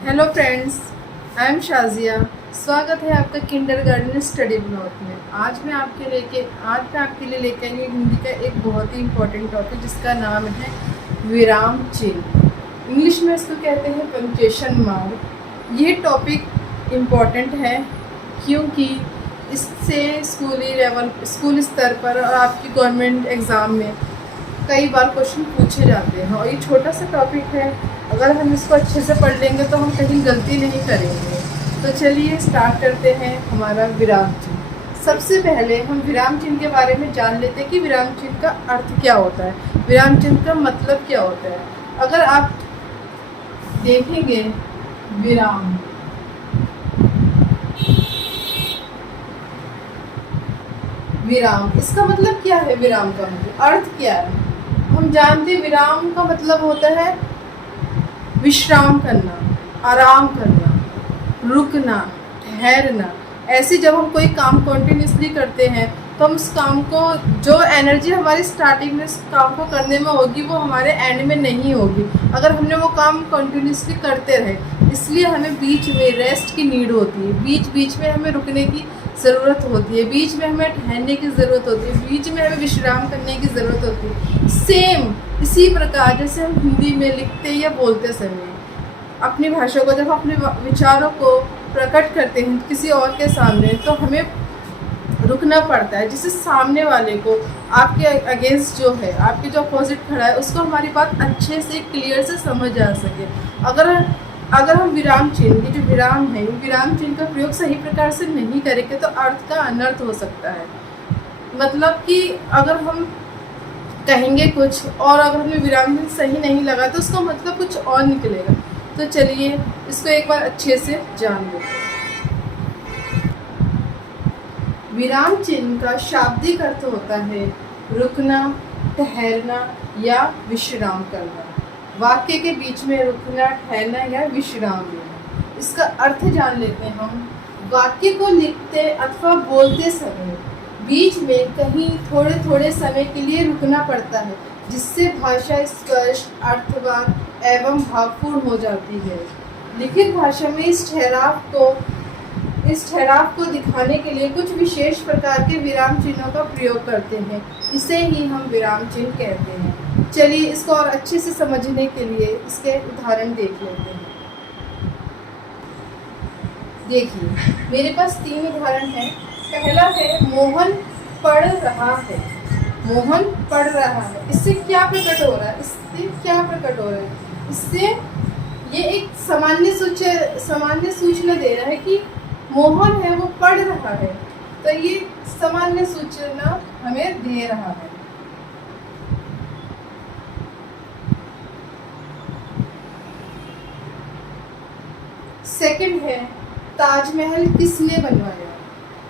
Hello friends, I am Shazia. स्वागत है आपका किंडरगार्टन स्टडी ब्लॉग में। आज मैं आपके लिए लेके आई हूँ हिंदी का एक बहुत ही इम्पोर्टेंट टॉपिक जिसका नाम है विराम चिन्ह। इंग्लिश में इसको कहते हैं पंक्चुएशन मार्क। ये टॉपिक इम्पोर्टेंट है क्योंकि इससे स्कूल स्तर पर और आपकी गवर्नमेंट एग्ज़ाम में कई बार क्वेश्चन पूछे जाते हैं। और ये छोटा सा टॉपिक है, अगर हम इसको अच्छे से पढ़ लेंगे तो हम कहीं गलती नहीं करेंगे। तो चलिए स्टार्ट करते हैं हमारा विराम चिन्ह। सबसे पहले हम विराम चिन्ह के बारे में जान लेते हैं कि विराम चिन्ह का अर्थ क्या होता है, विराम चिन्ह का मतलब क्या होता है। अगर आप देखेंगे विराम, विराम इसका मतलब क्या है, विराम का मतलब अर्थ क्या है। हम जानते हैं विराम का मतलब होता है विश्राम करना, आराम करना, रुकना, ठहरना। ऐसे जब हम कोई काम कंटिन्यूसली करते हैं तो हम उस काम को, जो एनर्जी हमारी स्टार्टिंग में उस काम को करने में होगी वो हमारे एंड में नहीं होगी अगर हमने वो काम कंटिन्यूसली करते रहे। इसलिए हमें बीच में रेस्ट की नीड होती है, बीच बीच में हमें रुकने की ज़रूरत होती है, बीच में हमें ठहरने की ज़रूरत होती है, बीच में हमें विश्राम करने की ज़रूरत होती है। सेम इसी प्रकार जैसे हम हिंदी में लिखते या बोलते समय अपनी भाषा को, जब अपने विचारों को प्रकट करते हैं किसी और के सामने, तो हमें रुकना पड़ता है जिससे सामने वाले को, आपके अगेंस्ट जो है, आपके जो अपोजिट खड़ा है, उसको हमारी बात अच्छे से क्लियर से समझ आ सके। अगर हम विराम चिन्ह, ये जो विराम है, विराम चिन्ह का प्रयोग सही प्रकार से नहीं करेंगे तो अर्थ का अनर्थ हो सकता है। मतलब कि अगर हम कहेंगे कुछ और अगर हमें विराम चिन्ह सही नहीं लगा तो उसका मतलब कुछ और निकलेगा। तो चलिए इसको एक बार अच्छे से जान लेते हैं। विराम चिन्ह का शाब्दिक अर्थ होता है रुकना, ठहरना या विश्राम करना। वाक्य के बीच में रुकना, ठहरना या विश्राम लेना। इसका अर्थ जान लेते हैं हम। वाक्य को लिखते अथवा बोलते समय बीच में कहीं थोड़े थोड़े समय के लिए रुकना पड़ता है, जिससे भाषा स्पष्ट, अर्थवान एवं भावपूर्ण हो जाती है। लिखित भाषा में इस ठहराव को दिखाने के लिए कुछ विशेष प्रकार के विराम चिन्हों का प्रयोग करते हैं। इसे ही हम विराम चिन्ह कहते हैं। चलिए इसको और अच्छे से समझने के लिए इसके उदाहरण देख लेते हैं। देखिए मेरे पास 3 उदाहरण हैं। पहला है मोहन पढ़ रहा है। मोहन पढ़ रहा है, इससे क्या प्रकट हो रहा है, इससे ये एक सामान्य सूचना दे रहा है कि मोहन है वो पढ़ रहा है, तो ये सामान्य सूचना हमें दे रहा है। सेकंड है ताजमहल किसने बनवाया।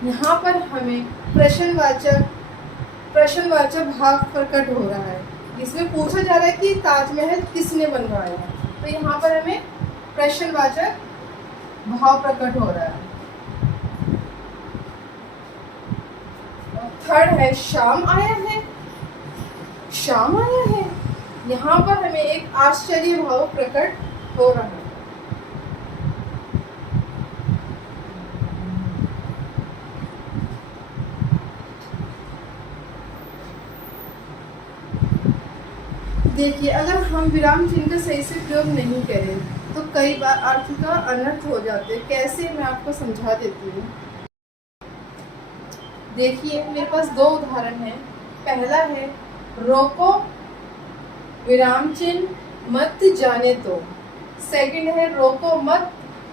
यहाँ पर हमें प्रश्नवाचक भाव प्रकट हो रहा है। इसमें पूछा जा रहा है कि ताजमहल किसने बनवाया, तो यहाँ पर हमें प्रश्नवाचक भाव प्रकट हो रहा है। थर्ड है शाम आया है। शाम आया है, यहाँ पर हमें एक आश्चर्य भाव प्रकट हो रहा है। देखिए अगर हम विराम चिन्ह का सही से प्रयोग नहीं करें तो कई बार अर्थ का अनर्थ हो जाते हैं। कैसे, मैं आपको समझा देती हूँ। देखिए मेरे पास 2 उदाहरण हैं। पहला है रोको विराम चिन्ह मत जाने दो। सेकंड है रोको मत,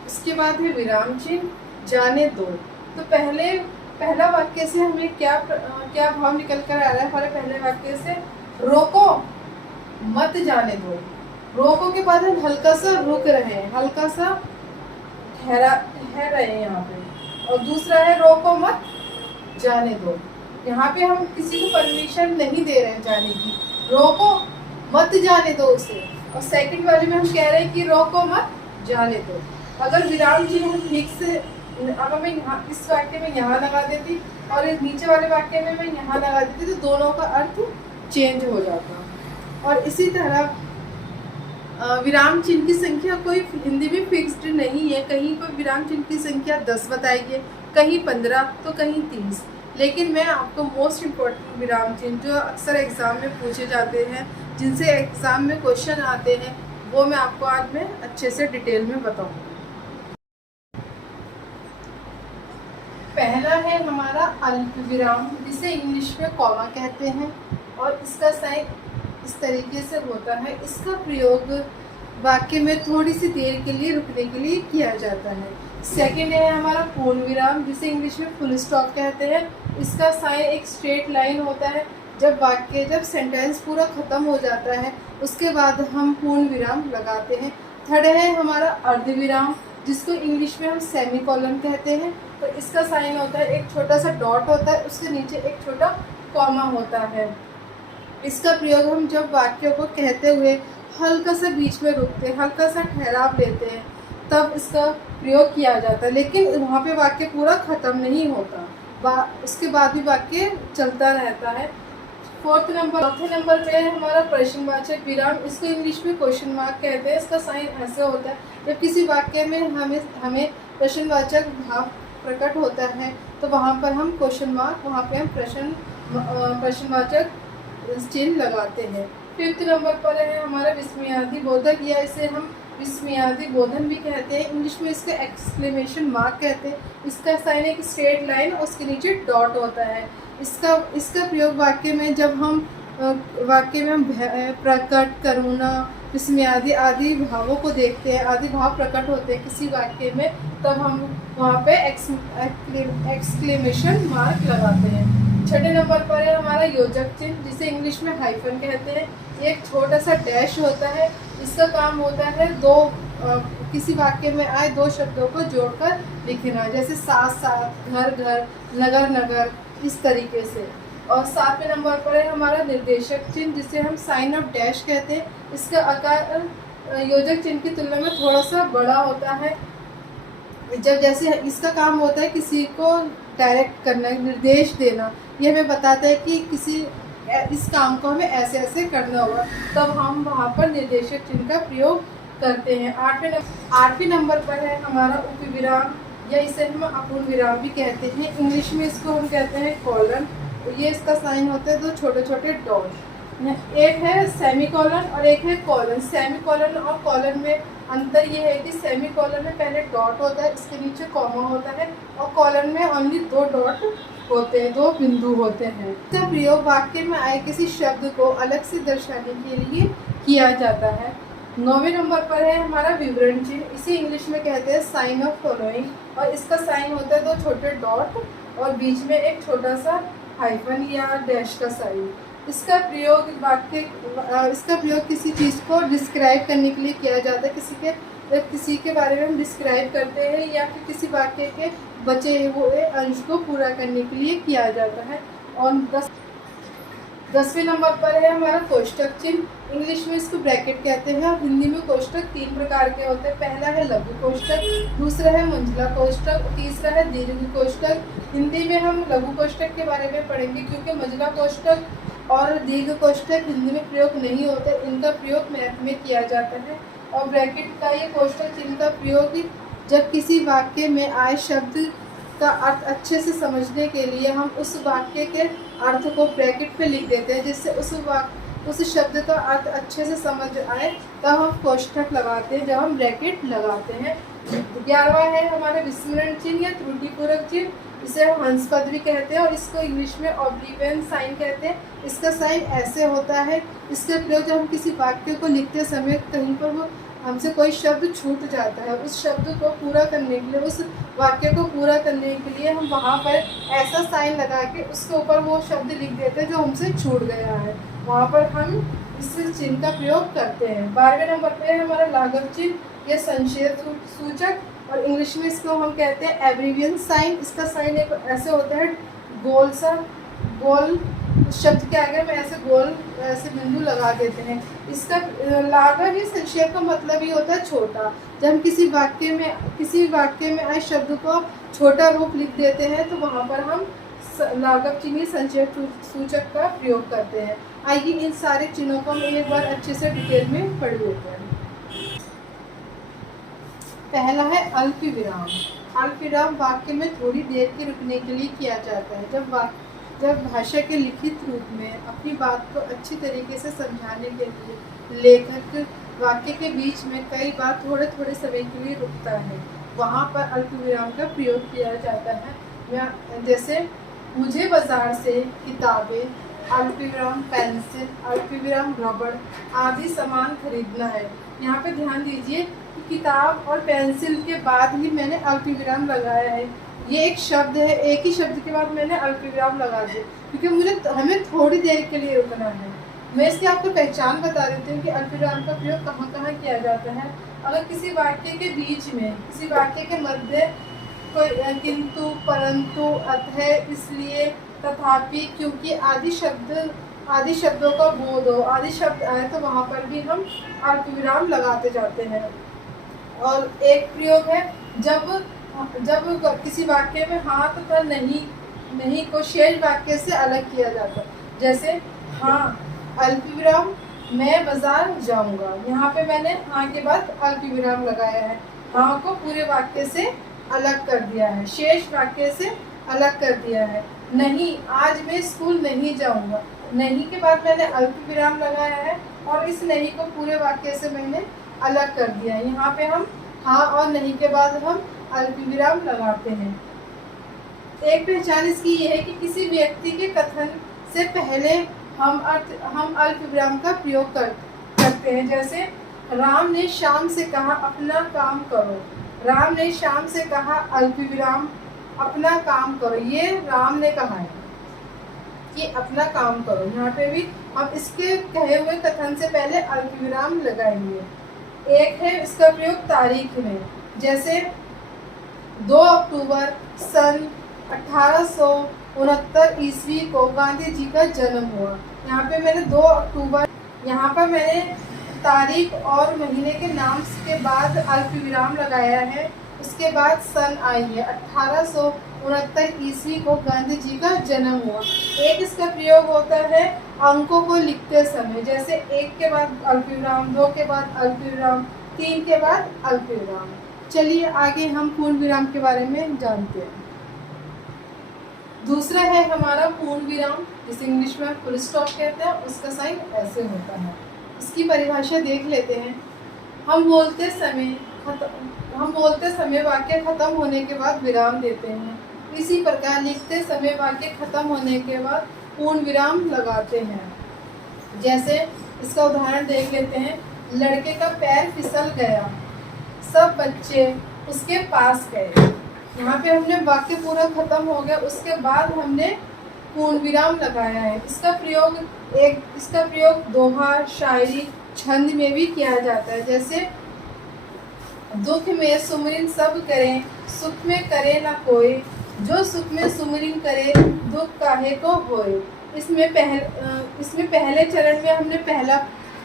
इसके बाद है विराम चिन्ह जाने दो। तो पहला वाक्य से हमें क्या भाव निकल कर आ रहा है। हमारे पहले वाक्य से रोको मत जाने दो, रोको के बाद हम हल्का सा रुक रहे हैं, हल्का सा ठहर रहे हैं यहाँ पे। और दूसरा है रोको मत जाने दो, यहाँ पे हम किसी को परमिशन नहीं दे रहे हैं जाने की, रोको मत जाने दो उसे। और सेकंड वाले में हम कह रहे हैं कि रोको मत जाने दो। अगर विराम चिन्ह हम ठीक से, अब मैं यहाँ इस वाक्य में यहाँ लगा देती और इस नीचे वाले वाक्य में मैं यहाँ लगा देती तो दोनों का अर्थ चेंज हो जाता। और इसी तरह विराम चिन्ह की संख्या कोई हिंदी में फिक्स्ड नहीं है। कहीं पर विराम चिन्ह की संख्या 10 बताई है, कहीं 15 तो कहीं 30। लेकिन मैं आपको मोस्ट इम्पोर्टेंट विराम चिन्ह जो अक्सर एग्ज़ाम में पूछे जाते हैं, जिनसे एग्ज़ाम में क्वेश्चन आते हैं, वो मैं आपको आज मैं अच्छे से डिटेल में बताऊँगी। पहला है हमारा अल्पविराम, जिसे इंग्लिश में कॉमा कहते हैं, और इसका साइन इस तरीके से होता है। इसका प्रयोग वाक्य में थोड़ी सी देर के लिए रुकने के लिए किया जाता है। सेकंड है हमारा पूर्ण विराम, जिसे इंग्लिश में फुल स्टॉप कहते हैं। इसका साइन एक स्ट्रेट लाइन होता है। जब सेंटेंस पूरा ख़त्म हो जाता है, उसके बाद हम पूर्ण विराम लगाते हैं। थर्ड है हमारा अर्धविराम, जिसको इंग्लिश में हम सेमी कॉलन कहते हैं। तो इसका साइन होता है, एक छोटा सा डॉट होता है, उसके नीचे एक छोटा कॉमा होता है। इसका प्रयोग हम जब वाक्य को कहते हुए हल्का सा बीच में रुकते हैं, हल्का सा ठहराव लेते हैं, तब इसका प्रयोग किया जाता है। लेकिन वहाँ पे वाक्य पूरा ख़त्म नहीं होता, उसके बाद भी वाक्य चलता रहता है। चौथे नंबर पे है हमारा प्रश्नवाचक विराम। इसको इंग्लिश में क्वेश्चन मार्क कहते हैं। इसका साइन ऐसे होता है, जब किसी वाक्य में हमें प्रश्नवाचक भाव प्रकट होता है, तो वहाँ पर हम क्वेश्चन मार्क, वहाँ पे हम प्रश्नवाचक चिन्ह लगाते हैं। फिफ्थ नंबर पर है हमारा विस्मयादि बोधक, या इसे हम विस्मयादि बोधन भी कहते हैं। इंग्लिश में इसको एक्सक्लेमेशन मार्क कहते हैं। इसका साइन एक स्ट्रेट लाइन और उसके नीचे डॉट होता है। इसका प्रयोग वाक्य में जब हम प्रकट, करुणा, विस्मयादि आदि भावों को देखते हैं, आदि भाव प्रकट होते हैं किसी वाक्य में, तब हम वहाँ पे एक्सक्लेमेशन मार्क लगाते हैं। छठे नंबर पर है हमारा योजक चिन्ह, जिसे इंग्लिश में हाइफन कहते हैं। एक छोटा सा डैश होता है। इसका काम होता है किसी वाक्य में आए दो शब्दों को जोड़कर लिखना, जैसे साथ साथ, घर घर, नगर नगर, इस तरीके से। और 7वें नंबर पर है हमारा निर्देशक चिन्ह, जिसे हम साइन ऑफ डैश कहते हैं। इसका आकार योजक चिन्ह की तुलना में थोड़ा सा बड़ा होता है। जैसे इसका काम होता है किसी को डायरेक्ट करना, निर्देश देना। यह हमें बताता है कि इस काम को हमें ऐसे ऐसे करना होगा, तब हम वहाँ पर निर्देशक चिन्ह का प्रयोग करते हैं। 8वें नंबर पर है हमारा उपविराम, या इसे हम अपूर्ण विराम भी कहते हैं। इंग्लिश में इसको हम कहते हैं कॉलन। ये इसका साइन होता है दो छोटे छोटे डॉट। एक है सेमी कॉलन और एक है कॉलन। सेमी कॉलन और कॉलन में अंतर ये है कि सेमी कॉलन में पहले डॉट होता है, इसके नीचे कॉमा होता है, और कॉलन में ओनली 2 डॉट होते हैं, 2 बिंदु होते हैं। इसका प्रयोग वाक्य में आए किसी शब्द को अलग से दर्शाने के लिए किया जाता है। 9वें नंबर पर है हमारा विवरण चिन्ह। इसे इंग्लिश में कहते हैं साइन ऑफ फॉलोइंग, और इसका साइन होता है 2 छोटे डॉट और बीच में एक छोटा सा हाइफन या डैश का साइन। इसका प्रयोग किसी चीज़ को डिस्क्राइब करने के लिए किया जाता है। किसी के बारे में हम डिस्क्राइब करते हैं, या फिर किसी वाक्य के बचे हुए अंश को पूरा करने के लिए किया जाता है। और 10वें नंबर पर है हमारा कोष्ठक चिन्ह। इंग्लिश में इसको ब्रैकेट कहते हैं, और हिंदी में कोष्ठक 3 प्रकार के होते हैं। पहला है लघु कोष्ठक, दूसरा है मंझला कोष्ठक, तीसरा है दीर्घ कोष्ठक। हिंदी में हम लघु कोष्ठक के बारे में पढ़ेंगे, क्योंकि मंझला कोष्ठक और दीर्घ कोष्ठक हिंदी में प्रयोग नहीं होता, इनका प्रयोग मैथ में किया जाता है। और ब्रैकेट का ये कोष्ठक चिन्ह का प्रयोग जब किसी वाक्य में आए शब्द का अर्थ अच्छे से समझने के लिए हम उस वाक्य के अर्थ को ब्रैकेट पे लिख देते हैं, जिससे उस शब्द का अर्थ अच्छे से समझ आए, तब हम कोष्ठक लगाते हैं, जब हम ब्रैकेट लगाते हैं। 11वां है हमारा विस्मरण चिन्ह या त्रुटिपूरक चिन्ह, इसे हम हंस पद भी कहते हैं, और इसको इंग्लिश में ऑब्लिवियन साइन कहते हैं। इसका साइन ऐसे होता है। इसका प्रयोग जब हम किसी वाक्य को लिखते समय कहीं पर वो हमसे कोई शब्द छूट जाता है, उस शब्द को पूरा करने के लिए, उस वाक्य को पूरा करने के लिए हम वहाँ पर ऐसा साइन लगा के उसके ऊपर वो शब्द लिख देते हैं जो हमसे छूट गया है। वहाँ पर हम इस चिन्ह का प्रयोग करते हैं। 12वें नंबर पे है हमारा लाघव चिन्ह या संक्षेप सूचक, और इंग्लिश में इसको हम कहते हैं एब्रीवियन साइन। इसका साइन एक ऐसे होता है गोल शब्द के आगे में ऐसे बिंदु लगा देते हैं। इसका लाघव या संक्षेप का मतलब ही होता है छोटा। जब हम किसी वाक्य में आए शब्द को छोटा रूप लिख देते हैं, तो वहाँ पर हम लाघव चिन्ह संक्षेप सूचक का प्रयोग करते हैं। आइए इन सारे चिन्हों को हम एक बार अच्छे से डिटेल में पढ़ लेते हैं। पहला है अल्प विराम। अल्प विराम वाक्य में थोड़ी देर के रुकने के लिए किया जाता है। जब भाषा के लिखित रूप में अपनी बात को अच्छी तरीके से समझाने के लिए लेखक वाक्य के बीच में कई बार थोड़े थोड़े समय के लिए रुकता है, वहाँ पर अल्प विराम का प्रयोग किया जाता है। जैसे मुझे बाजार से किताबें, अल्प विराम पेंसिल, अल्प विराम रबड़ आदि सामान खरीदना है। यहाँ पे ध्यान दीजिए कि किताब और पेंसिल के बाद ही मैंने अल्प विराम लगाया है। ये एक शब्द है, एक ही शब्द के बाद मैंने अल्प विराम लगा दिया क्योंकि हमें थोड़ी देर के लिए रुकना है। मैं इसकी आपको पहचान बता देती हूँ कि अल्प विराम का प्रयोग कहाँ कहाँ किया जाता है। अगर किसी वाक्य के बीच में, किसी वाक्य के मध्य कोई किंतु, परंतु, अतः, इसलिए, तथापि, क्योंकि आदि शब्दों का बोध हो, आदि शब्द आए तो वहाँ पर भी हम अल्प विराम लगाते जाते हैं। और एक प्रयोग है जब किसी वाक्य में हाँ तथा नहीं को शेष वाक्य से अलग किया जाता है। जैसे हाँ अल्प विराम मैं बाजार जाऊंगा, यहाँ पे मैंने हाँ के बाद अल्प विराम लगाया है। हाँ को पूरे वाक्य से अलग कर दिया है, शेष वाक्य से अलग कर दिया है। नहीं आज मैं स्कूल नहीं जाऊंगा, नहीं के बाद मैंने अल्प विराम लगाया है और इस नहीं को पूरे वाक्य से मैंने अलग कर दिया है। यहाँ पे हम हाँ और नहीं के बाद हम अल्प विराम लगाते हैं। एक पहचान इसकी ये है कि किसी व्यक्ति के कथन से पहले हम अल्प विराम का प्रयोग करते हैं। जैसे राम ने शाम से कहा अपना काम करो, राम ने शाम से कहा अल्प विराम अपना काम करो। ये राम ने कहा है कि अपना काम करो, यहाँ पे भी हम इसके कहे हुए कथन से पहले अल्प विराम लगाएंगे। एक है इसका प्रयोग तारीख में, जैसे 2 अक्टूबर सन 1869 ईस्वी को गांधी जी का जन्म हुआ। यहाँ पे मैंने 2 अक्टूबर, यहाँ पर मैंने तारीख और महीने के नाम के बाद अल्प विराम लगाया है। उसके बाद सन आई है, 1869 ईस्वी को गांधी जी का जन्म हुआ। एक इसका प्रयोग होता है अंकों को लिखते समय, जैसे 1 के बाद अल्प विराम, 2 के बाद अल्प विराम, 3 के बाद अल्प विराम। चलिए आगे हम पूर्ण विराम के बारे में जानते हैं। दूसरा है हमारा पूर्ण विराम, जिसे इंग्लिश में फुल स्टॉप कहते हैं। उसका साइन ऐसे होता है। इसकी परिभाषा देख लेते हैं। हम बोलते समय वाक्य खत्म होने के बाद विराम देते हैं। इसी प्रकार लिखते समय वाक्य खत्म होने के बाद पूर्ण विराम लगाते हैं। जैसे इसका उदाहरण देख लेते हैं। लड़के का पैर फिसल गया, सब बच्चे उसके पास गए। यहाँ पे हमने वाक्य पूरा खत्म हो गया, उसके बाद हमने पूर्ण विराम लगाया है। इसका प्रयोग दोहा, शायरी, छंद में भी किया जाता है। जैसे दुख में सुमरिन सब करें, सुख में करे ना कोई, जो सुख में सुमरिन करे दुख काहे को होए। इसमें पहले चरण में हमने पहला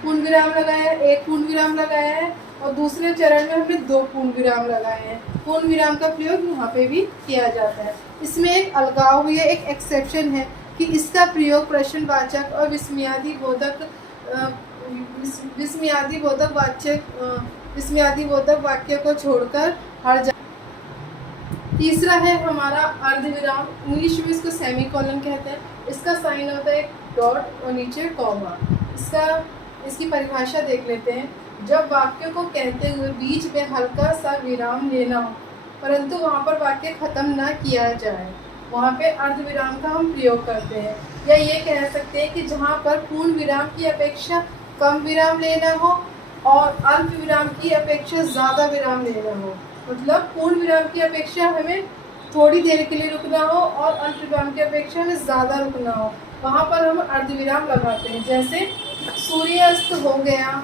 पूर्ण विराम लगाया है, एक पूर्ण विराम लगाया है, और दूसरे चरण में हमने 2 पूर्ण विराम लगाए हैं। पूर्ण विराम का प्रयोग यहाँ पे भी किया जाता है। इसमें एक अलगाव हुई है, एक एक्सेप्शन है कि इसका प्रयोग प्रश्नवाचक और विस्मयादिबोधक वाक्य को छोड़कर हर जगह। तीसरा है हमारा अर्धविराम, इंग्लिश में इसको सेमीकोलन कहते हैं। इसका साइन होता है एक डॉट और नीचे कॉमा। इसकी परिभाषा देख लेते हैं। जब वाक्य को कहते हुए बीच में हल्का सा विराम लेना हो परंतु वहाँ पर वाक्य खत्म ना किया जाए, वहाँ पे अर्धविराम का हम प्रयोग करते हैं। या ये कह सकते हैं कि जहाँ पर पूर्ण विराम की अपेक्षा कम विराम लेना हो और अल्प विराम की अपेक्षा ज़्यादा विराम लेना हो। मतलब पूर्ण विराम की अपेक्षा हमें थोड़ी देर के लिए रुकना हो और अल्प विराम की अपेक्षा हमें ज़्यादा रुकना हो, वहाँ पर हम अर्धविराम लगाते हैं। जैसे सूर्यास्त हो गया,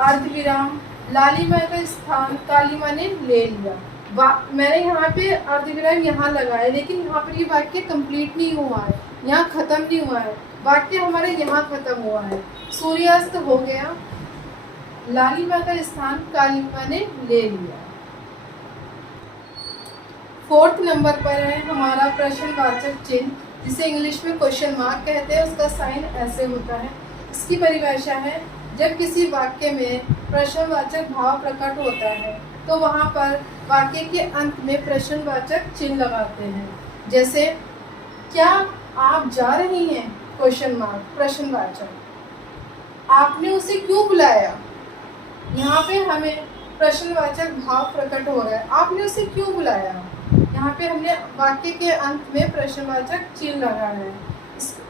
अर्धविराम, लालिमा का स्थान कालिमा ने ले लिया। मैंने यहाँ पे अर्धविराम यहाँ लगाया, लेकिन यहाँ पर ये वाक्य कंप्लीट नहीं हुआ है, यहाँ ख़त्म नहीं हुआ है। वाक्य हमारे यहाँ ख़त्म हुआ है। सूर्यास्त हो गया, लालिमा का स्थान कालिमा ने ले लिया। 4th नंबर पर है हमारा प्रश्नवाचक चिन्ह, जिसे इंग्लिश में क्वेश्चन मार्क कहते हैं। उसका साइन ऐसे होता है। इसकी परिभाषा है, जब किसी वाक्य में प्रश्नवाचक भाव प्रकट होता है तो वहाँ पर वाक्य के अंत में प्रश्नवाचक चिन्ह लगाते हैं। जैसे क्या आप जा रही हैं, क्वेश्चन मार्क, प्रश्नवाचक। आपने उसे क्यों बुलाया, यहाँ पे हमें प्रश्नवाचक भाव प्रकट हो रहा है। आपने उसे क्यों बुलाया, यहाँ पे हमने वाक्य के अंत में प्रश्नवाचक चिन्ह लगाया है।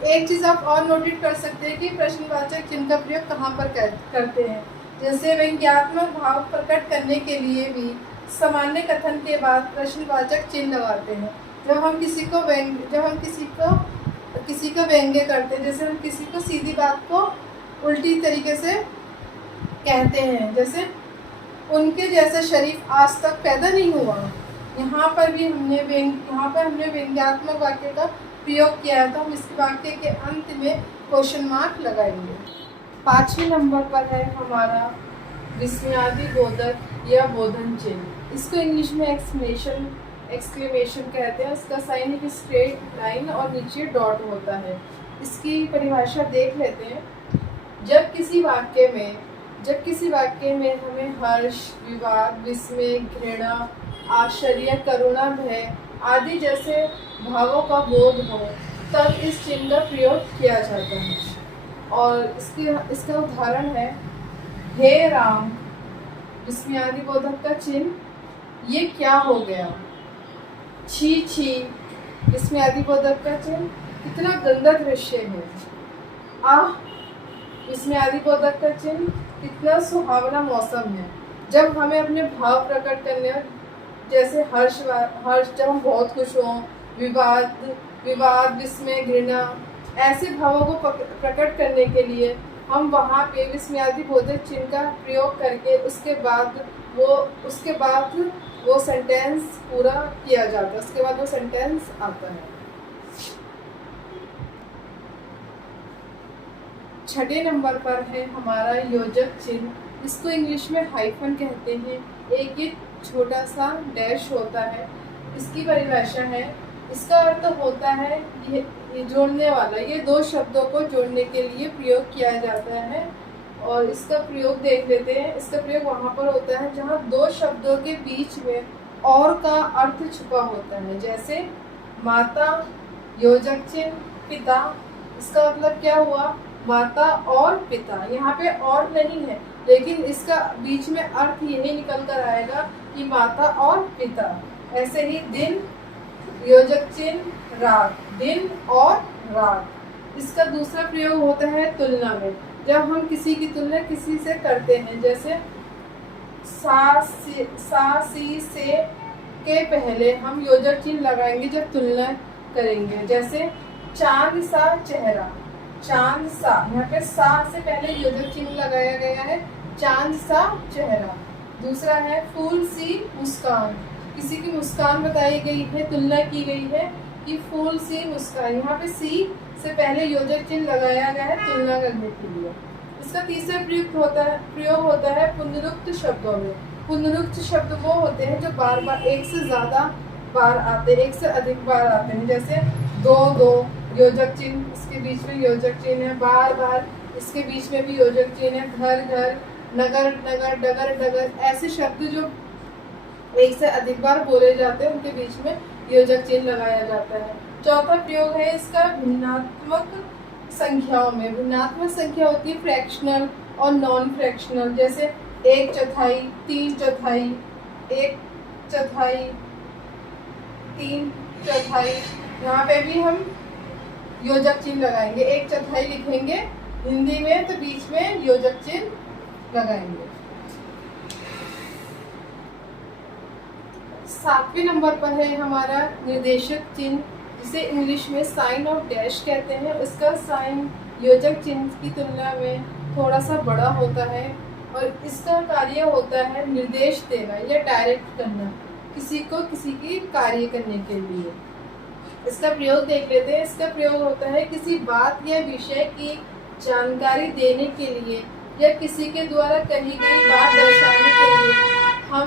एक चीज़ आप और नोटिस कर सकते हैं कि प्रश्नवाचक चिन्ह का प्रयोग कहाँ पर करते हैं। जैसे व्यंग्यात्मक भाव प्रकट करने के लिए भी सामान्य कथन के बाद प्रश्नवाचक चिन्ह लगाते हैं। जब हम किसी का व्यंग्य करते हैं, जैसे हम किसी को सीधी बात को उल्टी तरीके से कहते हैं, जैसे उनके जैसा शरीफ आज तक पैदा नहीं हुआ। यहाँ पर हमने व्यंग्यात्मक वाक्य का प्रयोग किया है, तो हम इस वाक्य के अंत में क्वेश्चन मार्क लगाएंगे। 5वें नंबर पर है हमारा विस्मयादि बोधक या बोधन चिन्ह। इसको इंग्लिश में एक्सक्लेमेशन कहते हैं। इसका साइन एक स्ट्रेट लाइन और नीचे डॉट होता है। इसकी परिभाषा देख लेते हैं। जब किसी वाक्य में हमें हर्ष, विवाद, विस्मय, घृणा, आश्चर्य, करुणा, भय आदि जैसे भावों का बोध हो, तब इस चिन्ह का प्रयोग किया जाता है। और इसका उदाहरण है, हे राम, विस्मयादि बोधक का चिन्ह, ये क्या हो गया। छी छी, विस्मयादि बोधक का चिन्ह, कितना गंदा दृश्य है। आह, विस्मयादि बोधक का चिन्ह, कितना सुहावना मौसम है। जब हमें अपने भाव प्रकट करने, जैसे हर्ष, जब हम बहुत खुश हों, विवाद, विस्मय, घृणा, ऐसे भावों को प्रकट करने के लिए हम वहाँ पे विस्मयादि बोधक चिन्ह का प्रयोग करके उसके बाद वो सेंटेंस पूरा किया जाता है। उसके बाद वो सेंटेंस आता है। 6 नंबर पर है हमारा योजक चिन्ह। इसको इंग्लिश में हाइफन कहते हैं। एक ये छोटा सा डैश होता है। इसकी परिभाषा है, इसका अर्थ होता है ये जोड़ने वाला। ये दो शब्दों को जोड़ने के लिए प्रयोग किया जाता है। और इसका प्रयोग देख लेते हैं। इसका प्रयोग वहाँ पर होता है जहाँ दो शब्दों के बीच में और का अर्थ छुपा होता है। जैसे माता, योजक चिन्ह, पिता। इसका मतलब क्या हुआ, माता और पिता। यहाँ पे और नहीं है, लेकिन इसका बीच में अर्थ यही निकल कर आएगा कि माता और पिता। ऐसे ही दिन, योजक चिन्ह, रात, दिन और रात। इसका दूसरा प्रयोग होता है तुलना में। जब हम किसी की तुलना किसी से करते हैं, जैसे सा, सी, से के पहले हम योजक चिन्ह लगाएंगे जब तुलना करेंगे। जैसे चांद सा चेहरा, चांद सा, यहाँ पे सा से पहले योजक चिन्ह लगाया गया है, चांद सा चेहरा। दूसरा है फूल सी मुस्कान, किसी की मुस्कान बताई गई है, तुलना की गई है कि फूल सी मुस्कान। यहाँ पे सी से पहले योजक चिन्ह लगाया गया है तुलना करने के लिए। इसका तीसरा प्रयोग होता है पुनरुक्त शब्दों में। पुनरुक्त शब्द वो होते हैं जो बार बार, एक से ज़्यादा बार आते हैं, एक से अधिक बार आते हैं। जैसे दो, योजक चिन्ह, इसके बीच में योजक चिन्ह है। बार बार, इसके बीच में भी योजक चिन्ह है। घर, नगर, डगर। ऐसे शब्द जो एक से अधिक बार बोले जाते हैं, उनके बीच में योजक चिन्ह लगाया जाता है। चौथा प्रयोग है इसका भिन्नात्मक संख्याओं में। भिन्नात्मक संख्या होती है फ्रैक्शनल और नॉन फ्रैक्शनल। जैसे 1/4, 3/4, 1/4, 3/4। यहाँ पे भी हम योजक चिन्ह लगाएंगे। 1/4 लिखेंगे हिंदी में, तो बीच में योजक चिन्ह लगाएंगे। 7वें नंबर पर है हमारा निर्देशक चिन्ह, जिसे इंग्लिश में साइन ऑफ डैश कहते हैं। इसका साइन योजक चिन्ह की तुलना में थोड़ा सा बड़ा होता है और इसका कार्य होता है निर्देश देना या डायरेक्ट करना, किसी को किसी की कार्य करने के लिए। इसका प्रयोग देख लेते हैं। इसका प्रयोग होता है किसी बात या विषय की जानकारी देने के लिए या किसी के द्वारा कही गई बात दर्शाने के लिए हम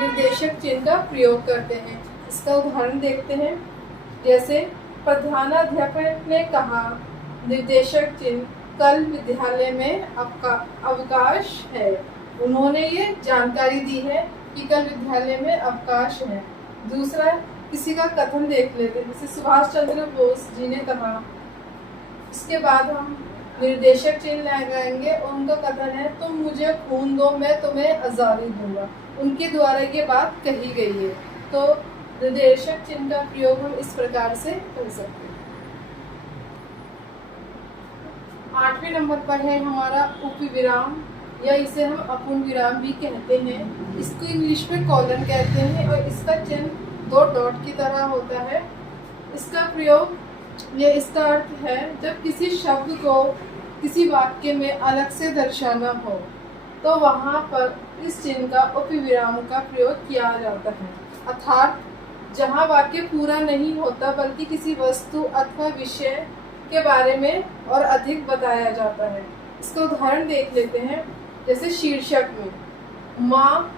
निर्देशक चिन्ह का प्रयोग करते हैं। इसका उदाहरण देखते हैं। जैसे प्रधानाध्यापक ने कहा, निर्देशक चिन्ह, कल विद्यालय में अवकाश है। उन्होंने ये जानकारी दी है कि कल विद्यालय में अवकाश है। दूसरा, किसी का कथन देख लेते हैं, जैसे सुभाष चंद्र बोस जी ने कहा। इसके बाद हम निर्देशक चिन्ह लगाएंगे। उनका कथन है, तुम मुझे खून दो, मैं तुम्हें आज़ादी दूंगा। उनके द्वारा ये बात कही गई है। तो निर्देशक चिन्ह का प्रयोग हम इस प्रकार से कर सकते हैं। 8वें नंबर पर है हमारा उपविराम, या इसे हम अपूर्ण विराम भी कहते हैं। इसको इंग्लिश में कॉलन कहते हैं और इसका चिन्ह 2 डॉट की तरह होता है। इसका प्रयोग या इसका अर्थ है जब किसी शब्द को किसी वाक्य में अलग से दर्शाना हो तो वहाँ पर इस चिन्ह का उपविराम का प्रयोग किया जाता है। अर्थात जहाँ वाक्य पूरा नहीं होता बल्कि किसी वस्तु अथवा विषय के बारे में और अधिक बताया जाता है। इसका उदाहरण देख लेते हैं, जैसे शीर्षक में माँ,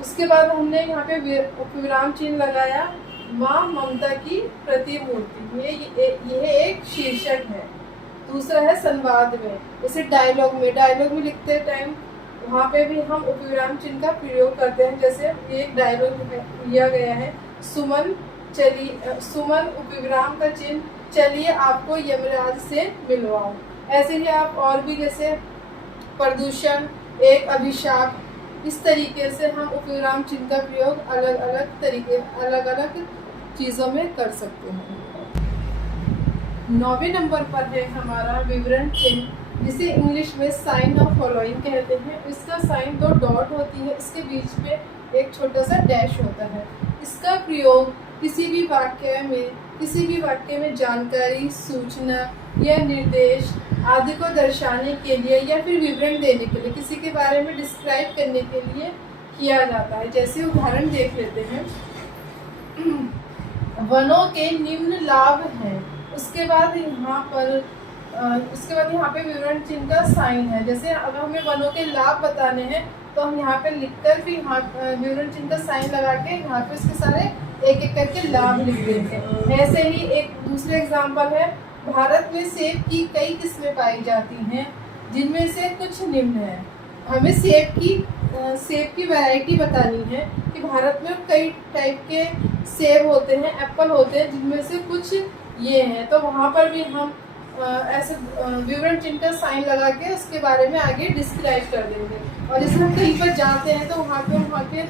उसके बाद हमने यहाँ पे उपविराम चिन्ह लगाया, माँ ममता की प्रतिमूर्ति, ये एक शीर्षक है। दूसरा है संवाद में, जैसे डायलॉग में लिखते टाइम वहाँ पे भी हम उपविराम चिन्ह का प्रयोग करते हैं। जैसे एक डायलॉग लिया गया है, सुमन उपविराम का चिन्ह, चलिए आपको यमराज से मिलवाऊं। ऐसे ही आप और भी, जैसे प्रदूषण, एक अभिशाप, इस तरीके से हम उपविराम चिन्ह का प्रयोग अलग अलग चीज़ों में कर सकते हैं। 9वें नंबर पर है हमारा विवरण चिन्ह, जिसे इंग्लिश में साइन ऑफ फॉलोइंग कहते हैं। इसका साइन 2 डॉट होती है, इसके बीच में एक छोटा सा डैश होता है। इसका प्रयोग किसी भी वाक्य में जानकारी, सूचना या निर्देश आदि को दर्शाने के लिए या फिर विवरण देने के लिए, किसी के बारे में डिस्क्राइब करने के लिए किया जाता है। जैसे उदाहरण देख लेते हैं, वनों के निम्न लाभ हैं। उसके बाद यहाँ पे विवरण चिन्ह का साइन है। जैसे अगर हमें वनों के लाभ बताने हैं तो हम यहाँ पे लिखकर भी यहाँ विवरण चिन्ह का साइन लगा के यहाँ पे उसके सारे एक एक करके लाभ लिख देते हैं। ऐसे ही एक दूसरे एग्जाम्पल है, भारत में सेब की कई किस्में पाई जाती हैं, जिनमें से कुछ निम्न है। हमें सेब की वैरायटी बतानी है कि भारत में कई टाइप के सेब होते हैं, एप्पल होते हैं, जिनमें से कुछ ये हैं। तो वहाँ पर भी हम ऐसे विवरण चिन्ह का साइन लगा के उसके बारे में आगे डिस्क्राइब कर देंगे। और जैसे हम कहीं पर जाते हैं तो वहाँ के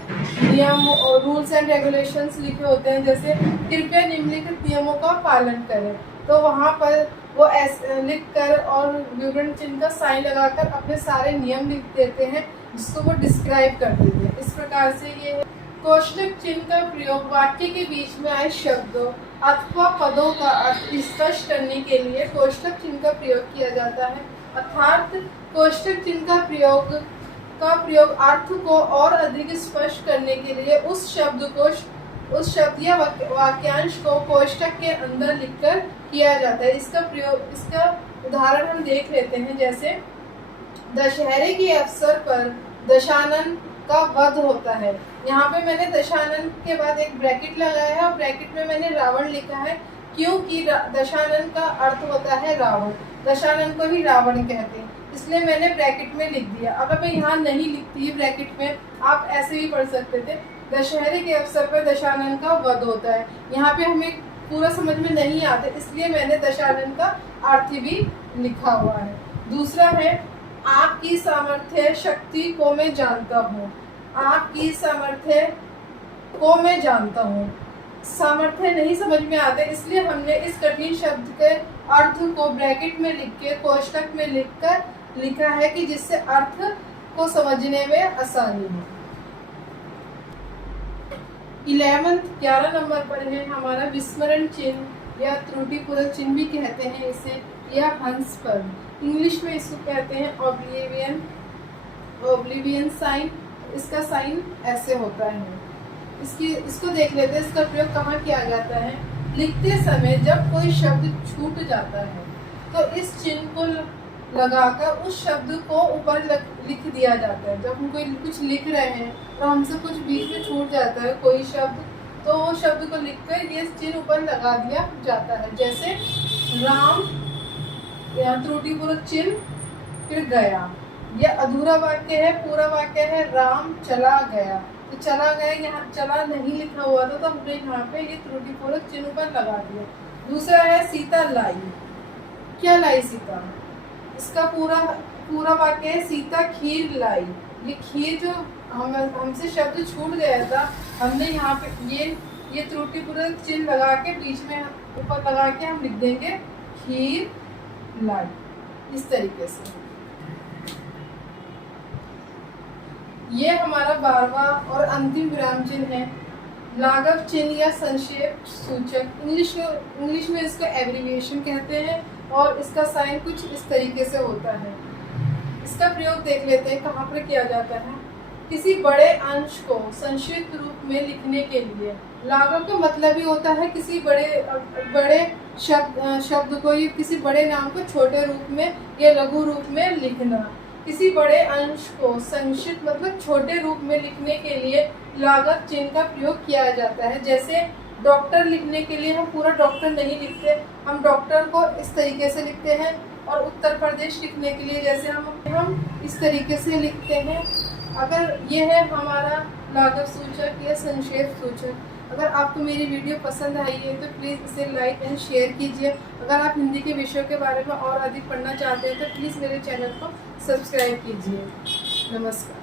नियम और रूल्स एंड रेगुलेशंस लिखे होते हैं, जैसे कृपया निम्नलिखित नियमों का पालन करें। तो वहाँ पर वो ऐसे लिख कर और विवरण चिन्ह का साइन लगाकर अपने सारे नियम लिख देते हैं, जिसको वो डिस्क्राइब कर देते हैं। इस प्रकार से ये है। कोष्ठक चिन्ह का प्रयोग वाक्य के बीच में आए शब्दों अथवा पदों का अर्थ स्पष्ट करने के लिए कोष्ठक चिन्ह का प्रयोग किया जाता है। अर्थात कोष्ठक चिन्ह का प्रयोग अर्थ को और अधिक स्पष्ट करने के लिए उस शब्द या वाक्यांश को कोष्ठक के अंदर लिखकर किया जाता है। इसका उदाहरण हम देख लेते हैं, जैसे दशहरे के अवसर पर दशानन का वध होता है। यहाँ पे मैंने दशानन के बाद एक ब्रैकेट लगाया है और ब्रैकेट में मैंने रावण लिखा है, क्योंकि दशानन का अर्थ होता है रावण। दशानन को ही रावण कहते हैं, इसलिए मैंने ब्रैकेट में लिख दिया। अगर मैं यहाँ नहीं लिखती ब्रैकेट में, आप ऐसे भी पढ़ सकते थे, दशहरे के अवसर पर दशानन का वध होता है। यहाँ पे हमें पूरा समझ में नहीं आता, इसलिए मैंने दशानन का अर्थ भी लिखा हुआ है। दूसरा है, आपकी सामर्थ्य शक्ति को मैं जानता हूँ। आपकी सामर्थ्य को मैं जानता हूँ। सामर्थ्य नहीं समझ में आते, इसलिए हमने इस कठिन शब्द के अर्थ को ब्रैकेट में लिख के कोष्ठक में लिखा है कि जिससे अर्थ को समझने में आसानी हो। 11 नंबर पर है हमारा विस्मरण चिन्ह या त्रुटिपूरक चिन्ह भी कहते हैं इसे, या हंस पर। इंग्लिश में इसको कहते हैं ओब्लिवियन साइन। इसका साइन ऐसे होता है। इसको देख लेते हैं, इसका प्रयोग कहाँ किया जाता है। लिखते समय जब कोई शब्द छूट जाता है तो इस चिन्ह को लगाकर उस शब्द को ऊपर लिख दिया जाता है। जब हम कोई कुछ लिख रहे हैं तो हमसे कुछ बीच में छूट जाता है कोई शब्द, तो वो शब्द को लिखकर ये चिन्ह ऊपर लगा दिया जाता है। जैसे राम यहाँ त्रुटिपूर्वक चिन्ह, फिर गया। यह अधूरा वाक्य है, पूरा वाक्य है राम चला गया। तो चला गया, यहाँ चला नहीं लिखा हुआ था तो हमने यहाँ पे ये त्रुटिपूर्वक चिन्ह पर लगा दिया। दूसरा है सीता लाई। क्या लाई सीता? इसका पूरा वाक्य है सीता खीर लाई। ये खीर जो हमसे शब्द छूट गया था, हमने यहाँ पे ये त्रुटिपूर्वक चिन्ह लगा के बीच में ऊपर लगा के हम लिख देंगे खीर लाई, इस तरीके से। ये हमारा 12वां और अंतिम विराम चिन्ह है, लाघव चिन्ह या संक्षेप सूचक। इंग्लिश में इसको एब्रीविएशन कहते हैं और इसका साइन कुछ इस तरीके से होता है। इसका प्रयोग देख लेते हैं कहाँ पर किया जाता है। किसी बड़े अंश को संक्षिप्त रूप में लिखने के लिए लाघव का मतलब ही होता है किसी बड़े शब्द को या किसी बड़े नाम को छोटे रूप में या लघु रूप में लिखना। किसी बड़े अंश को संक्षिप्त मतलब छोटे रूप में लिखने के लिए लाघव चिन्ह का प्रयोग किया जाता है। जैसे डॉक्टर लिखने के लिए हम पूरा डॉक्टर नहीं लिखते, हम डॉक्टर को इस तरीके से लिखते हैं। और उत्तर प्रदेश लिखने के लिए जैसे हम इस तरीके से लिखते हैं। अगर ये है हमारा लाघव सूचक या संक्षेप सूचक। अगर आपको मेरी वीडियो पसंद आई है तो प्लीज़ इसे लाइक एंड शेयर कीजिए। अगर आप हिंदी के विषयों के बारे में और अधिक पढ़ना चाहते हैं तो प्लीज़ मेरे चैनल को सब्सक्राइब कीजिए। नमस्कार।